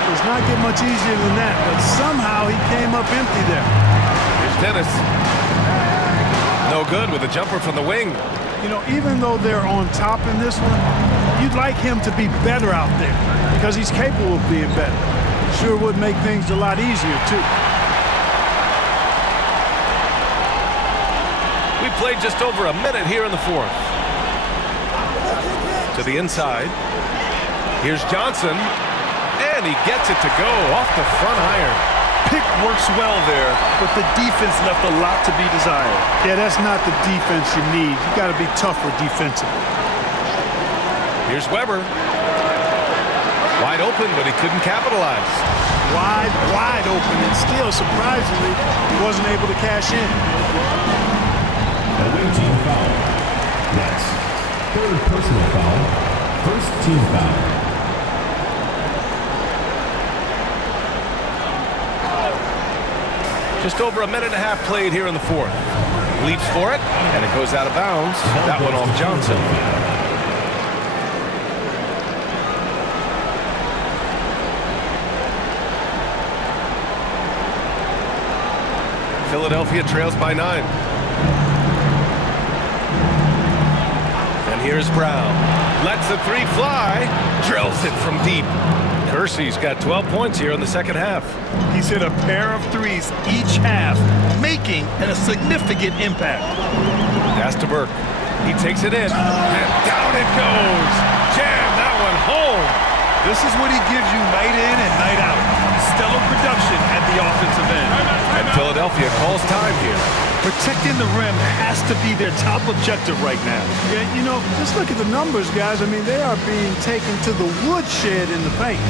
Does not get much easier than that, but somehow he came up empty there. Here's Dennis. No good with a jumper from the wing. You know, even though they're on top in this one, you'd like him to be better out there because he's capable of being better. Sure would make things a lot easier, too. We played just over a minute here in the 4th. To the inside. Here's Johnson. And he gets it to go off the front iron. Pick works well there, but the defense left a lot to be desired. Yeah, that's not the defense you need. You got to be tougher defensively. Here's Weber. Wide open, but he couldn't capitalize. Wide open, and still, surprisingly, he wasn't able to cash in. Away team foul. That's third personal foul. First team foul. Just over a minute and a half played here in the 4th. Leaps for it, and it goes out of bounds. That one off Johnson. Philadelphia trails by 9. And here's Brown. Lets the 3 fly. Drills it from deep. Kersey's got 12 points here in the second half. He's hit a pair of 3s each half, making a significant impact. Pass to Burke. He takes it in, and down it goes. Jam that one home. This is what he gives you night in and night out. Stellar production at the offensive end. And Philadelphia calls time here. Protecting the rim has to be their top objective right now. Yeah, you know, just look at the numbers, guys. I mean, they are being taken to the woodshed in the paint.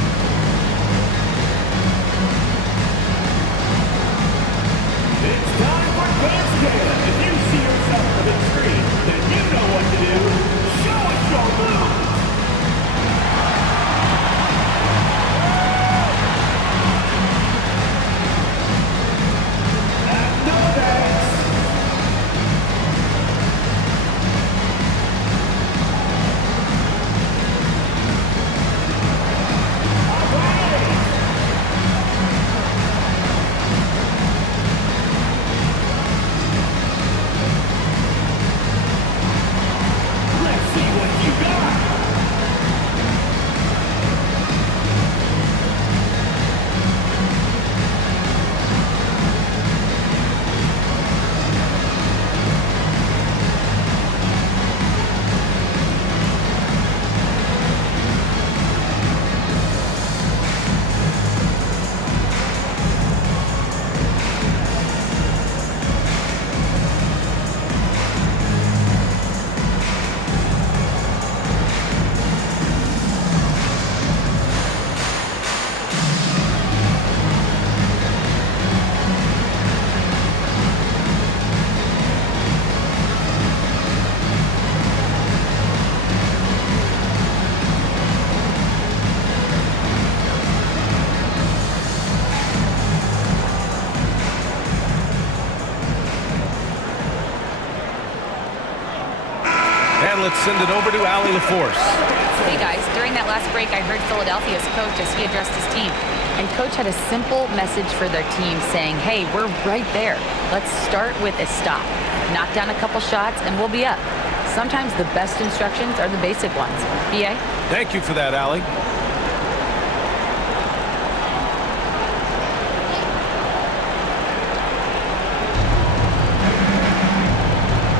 It's time for basket. If you see yourself on the screen, then you know what to do. Show us your move. No thanks. Let's see what you got. And let's send it over to Allie LaForce. guys. During that last break, I heard Philadelphia's coach as he addressed his team. And coach had a simple message for their team saying, hey, we're right there. Let's start with a stop. Knock down a couple shots and we'll be up. Sometimes the best instructions are the basic ones. B.A.? Thank you for that, Allie.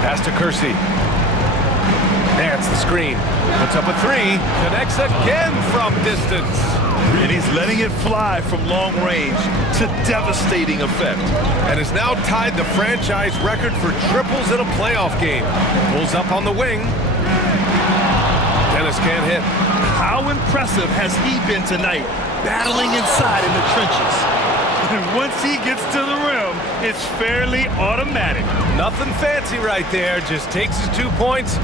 Pass to Kersey. Nance the screen. Puts up a three. Connects again from distance. And he's letting it fly from long range to devastating effect. And has now tied the franchise record for triples in a playoff game. Pulls up on the wing. Dennis can't hit. How impressive has he been tonight, battling inside in the trenches? And once he gets to the rim, it's fairly automatic. Nothing fancy right there. Just takes his 2 points,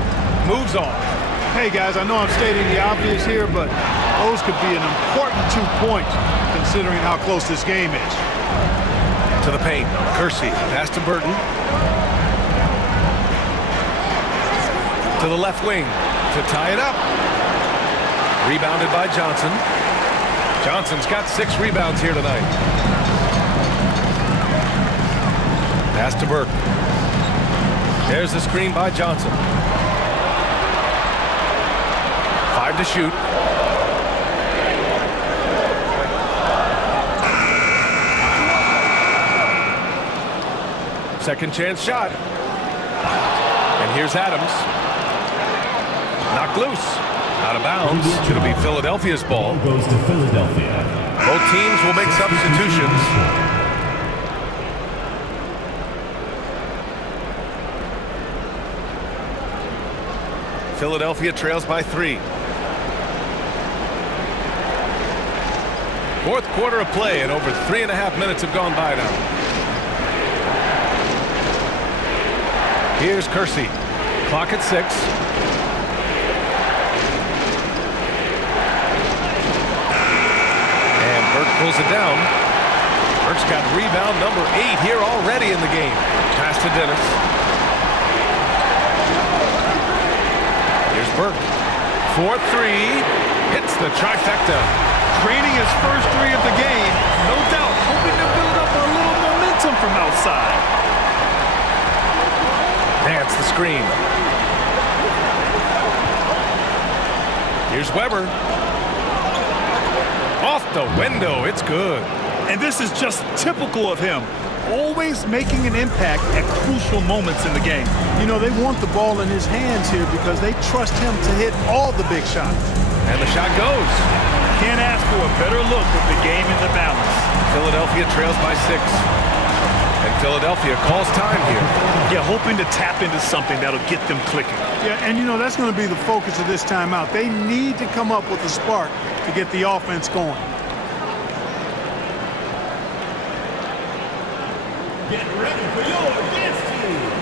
moves on. Hey, guys, I know I'm stating the obvious here, but those could be an important 2 points considering how close this game is. To the paint. Kersey. Pass to Burton. To the left wing. To tie it up. Rebounded by Johnson. Johnson's got 6 rebounds here tonight. Pass to Burke. There's the screen by Johnson. 5 to shoot. Second chance shot. And here's Adams. Knocked loose. Out of bounds. It'll be Philadelphia's ball. Goes to Philadelphia. Both teams will make substitutions. Philadelphia trails by 3. Fourth quarter of play, and over 3.5 minutes have gone by now. Here's Kersey. Clock at 6. And Burke pulls it down. Burke's got rebound number 8 here already in the game. Pass to Dennis. Here's Burke. 4-3. Hits the trifecta. Draining his first 3 of the game, no doubt hoping to build up a little momentum from outside. Nance the screen. Here's Weber. Off the window. It's good. And this is just typical of him. Always making an impact at crucial moments in the game. You know, they want the ball in his hands here because they trust him to hit all the big shots. And the shot goes. Can't ask for a better look with the game in the balance. Philadelphia trails by 6. And Philadelphia calls time here. Yeah, hoping to tap into something that'll get them clicking. Yeah, and you know, that's going to be the focus of this timeout. They need to come up with a spark to get the offense going. Get ready for your dance team.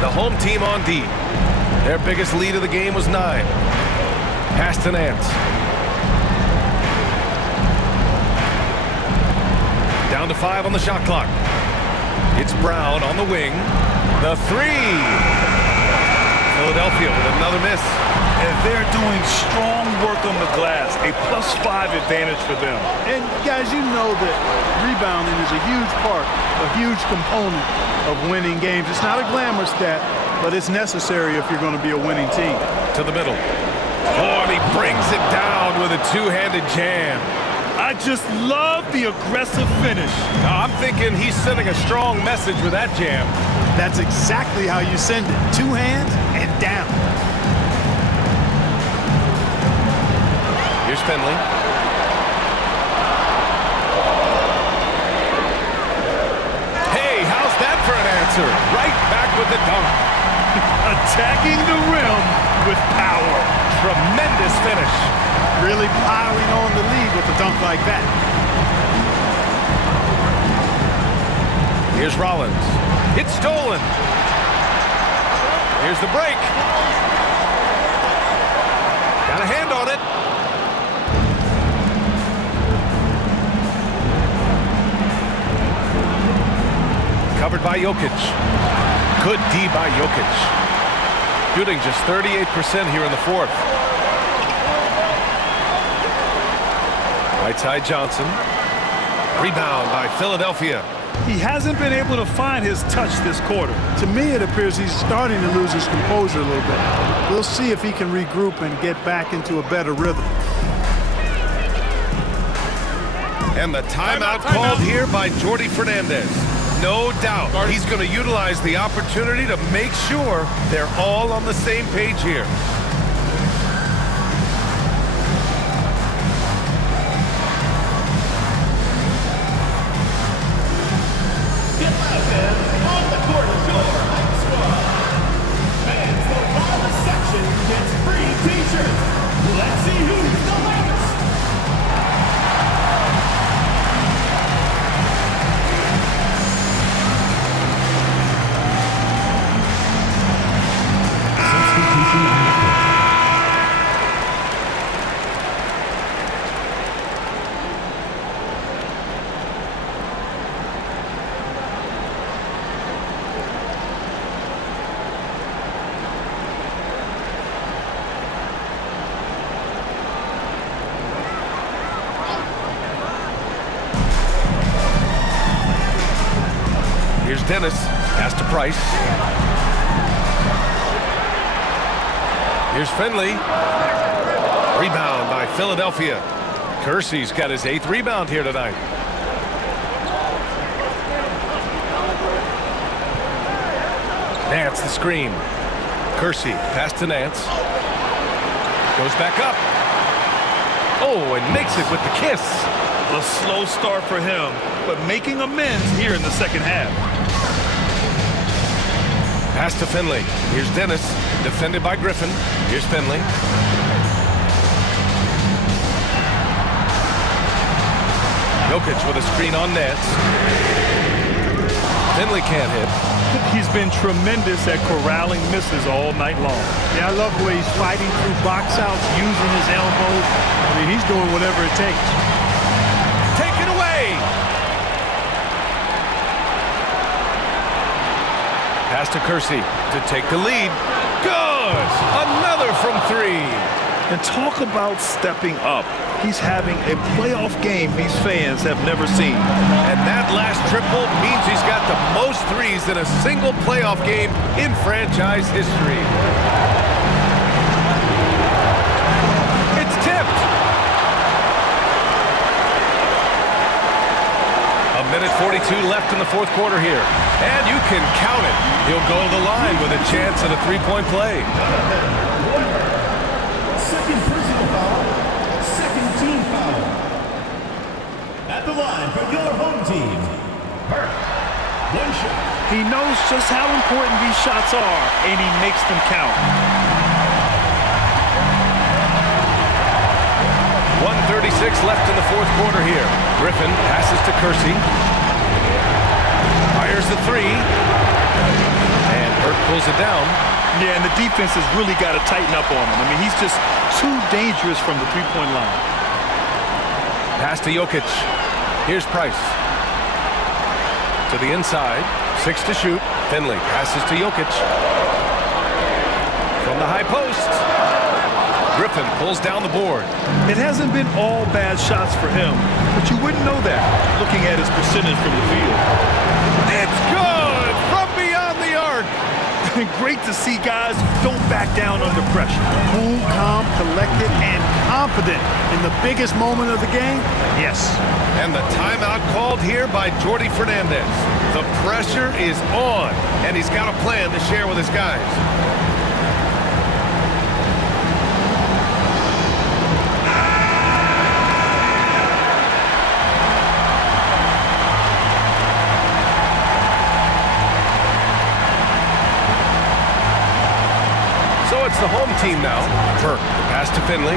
The home team on D. Their biggest lead of the game was 9. Pass to Nance. Down to 5 on the shot clock. It's Brown on the wing. The 3. Philadelphia with another miss. And they're doing strong work on the glass. A +5 advantage for them. And guys, you know that rebounding is a huge part, a huge component of winning games. It's not a glamour stat, but it's necessary if you're going to be a winning team. To the middle. Oh, and he brings it down with a two-handed jam. I just love the aggressive finish. Now, I'm thinking he's sending a strong message with that jam. That's exactly how you send it. Two hands and down. Here's Finley. Hey, how's that for an answer? Right back with the dunk. Attacking the rim with power. Tremendous finish. Really piling on the lead with a dunk like that. Here's Rollins. It's stolen. Here's the break. Got a hand on it. Covered by Jokic. Good D by Jokic. Shooting just 38% here in the fourth. Right side Johnson. Rebound by Philadelphia. He hasn't been able to find his touch this quarter. To me, it appears he's starting to lose his composure a little bit. We'll see if he can regroup and get back into a better rhythm. And the timeout called here by Jordi Fernandez. No doubt he's going to utilize the opportunity to make sure they're all on the same page here. On the court is your home squad. Fans, the wildest section gets free t-shirts. Let's see who's the loudest. Substitution on the court. Here's Dennis. Pass to Price. Here's Finley. Rebound by Philadelphia. Kersey's got his 8th rebound here tonight. Nance the screen. Kersey pass to Nance. Goes back up. Oh, and makes it with the kiss. A slow start for him, but making amends here in the second half. Pass to Finley. Here's Dennis. Defended by Griffin. Here's Finley. Jokic with a screen on Nance. Finley can't hit. He's been tremendous at corralling misses all night long. Yeah, I love the way he's fighting through box outs, using his elbows. I mean, he's doing whatever it takes. Take it away. Pass to Kersey to take the lead. Good. Another from 3. And talk about stepping up. He's having a playoff game these fans have never seen. And that last triple means he's got the most threes in a single playoff game in franchise history. It's tipped. A minute 42 left in the fourth quarter here. And you can count it. He'll go to the line with a chance at a three-point play. Second personal foul. Second team foul. At the line for your home team. Burke. One shot. He knows just how important these shots are, and he makes them count. 1:36 left in the fourth quarter here. Griffin passes to Kersey. Fires the 3. And Burke pulls it down. Yeah, and the defense has really got to tighten up on him. I mean, he's just too dangerous from the three-point line. Pass to Jokic. Here's Price. To the inside. 6 to shoot. Finley passes to Jokic. From the high post. Griffin pulls down the board. It hasn't been all bad shots for him, but you wouldn't know that looking at his percentage from the field. It's good from beyond the arc. Great to see guys who don't back down under pressure. Cool, calm, collected, and confident in the biggest moment of the game? Yes. And the timeout called here by Jordi Fernandez. The pressure is on, and he's got a plan to share with his guys. So it's the home team now. Burke, the pass to Finley.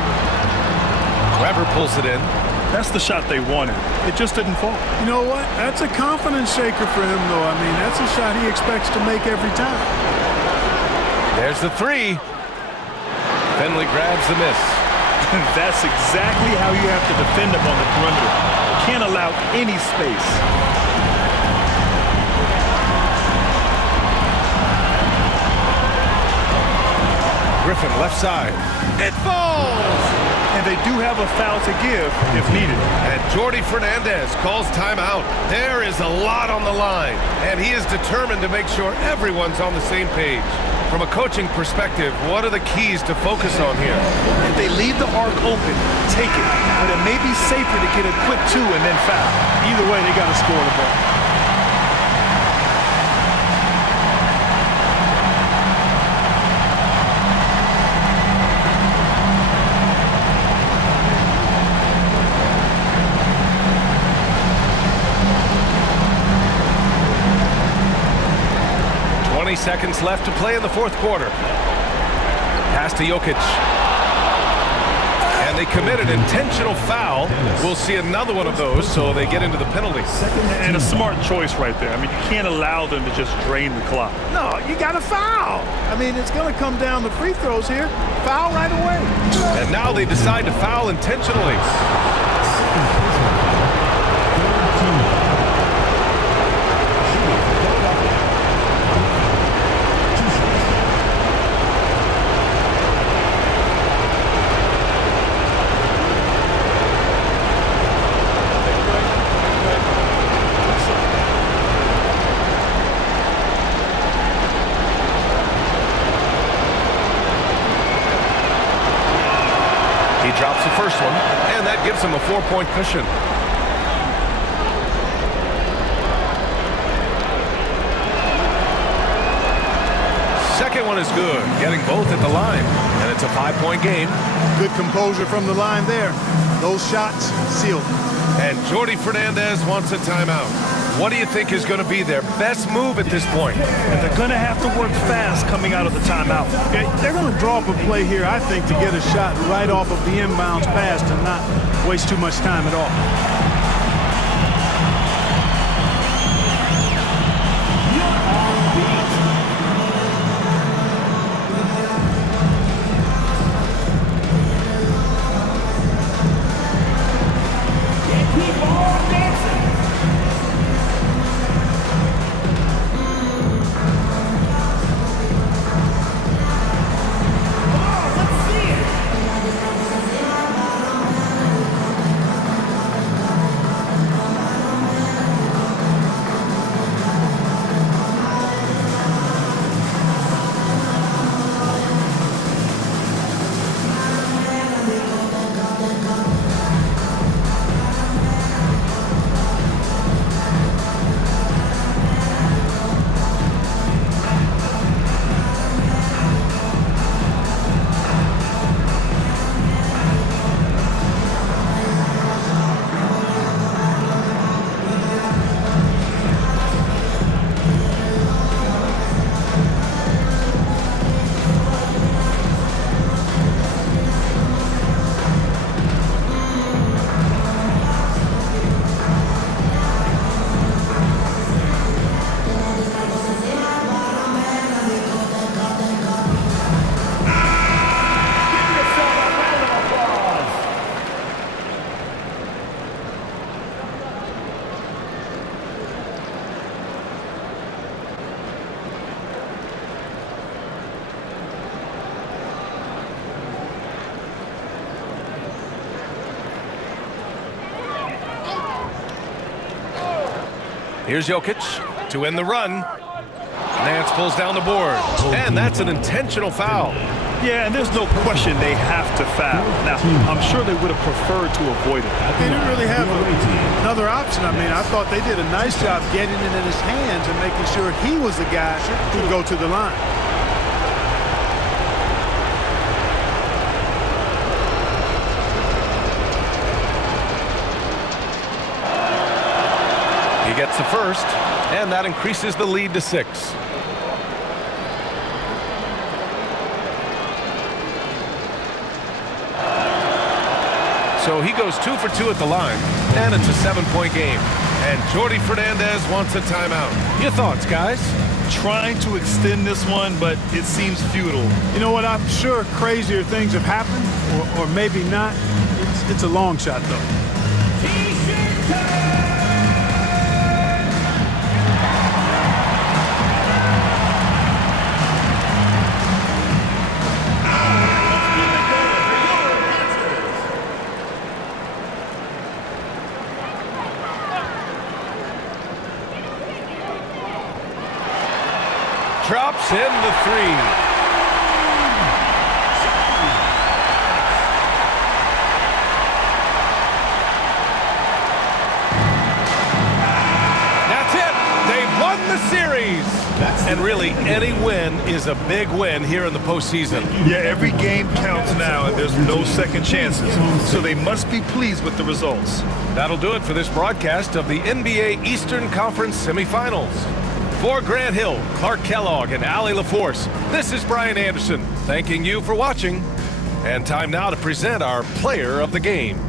Weber pulls it in. That's the shot they wanted. It just didn't fall. You know what? That's a confidence shaker for him, though. I mean, that's a shot he expects to make every time. There's the three. Finley grabs the miss. That's exactly how you have to defend him on the perimeter. Can't allow any space. Griffin, left side. It falls! And they do have a foul to give if needed. And Jordi Fernandez calls timeout. There is a lot on the line, and he is determined to make sure everyone's on the same page. From a coaching perspective, what are the keys to focus on here? If they leave the arc open, take it. But it may be safer to get a quick two and then foul. Either way, they got to score the ball. Seconds left to play in the fourth quarter. Pass to Jokic. And they committed intentional foul. We'll see another one of those, so they get into the penalty. And a smart choice right there. I mean, you can't allow them to just drain the clock. No, you got to foul. I mean, it's going to come down to free throws here. Foul right away. And now they decide to foul intentionally. Drops the first one, and that gives him a 4-point cushion. Second one is good, getting both at the line, and it's a 5-point game. Good composure from the line there. Those shots sealed. And Jordi Fernandez wants a timeout. What do you think is going to be their best move at this point? And they're going to have to work fast coming out of the timeout. Okay, they're going to draw up a play here, I think, to get a shot right off of the inbounds pass and not waste too much time at all. Here's Jokic to end the run. Nance pulls down the board, and that's an intentional foul. Yeah, and there's no question they have to foul. Now, I'm sure they would have preferred to avoid it. They didn't really have another option. I mean, I thought they did a nice job getting it in his hands and making sure he was the guy who would go to the line. He gets the first, and that increases the lead to 6. So he goes 2 for 2 at the line, and it's a 7-point game. And Jordi Fernandez wants a timeout. Your thoughts, guys? Trying to extend this one, but it seems futile. You know what? I'm sure crazier things have happened, or maybe not. It's a long shot, though. Drops in the 3. That's it. They've won the series. And really, any win is a big win here in the postseason. Yeah, every game counts now, and there's no second chances. So they must be pleased with the results. That'll do it for this broadcast of the NBA Eastern Conference semifinals. For Grant Hill, Clark Kellogg, and Allie LaForce, this is Brian Anderson, thanking you for watching. And time now to present our player of the game.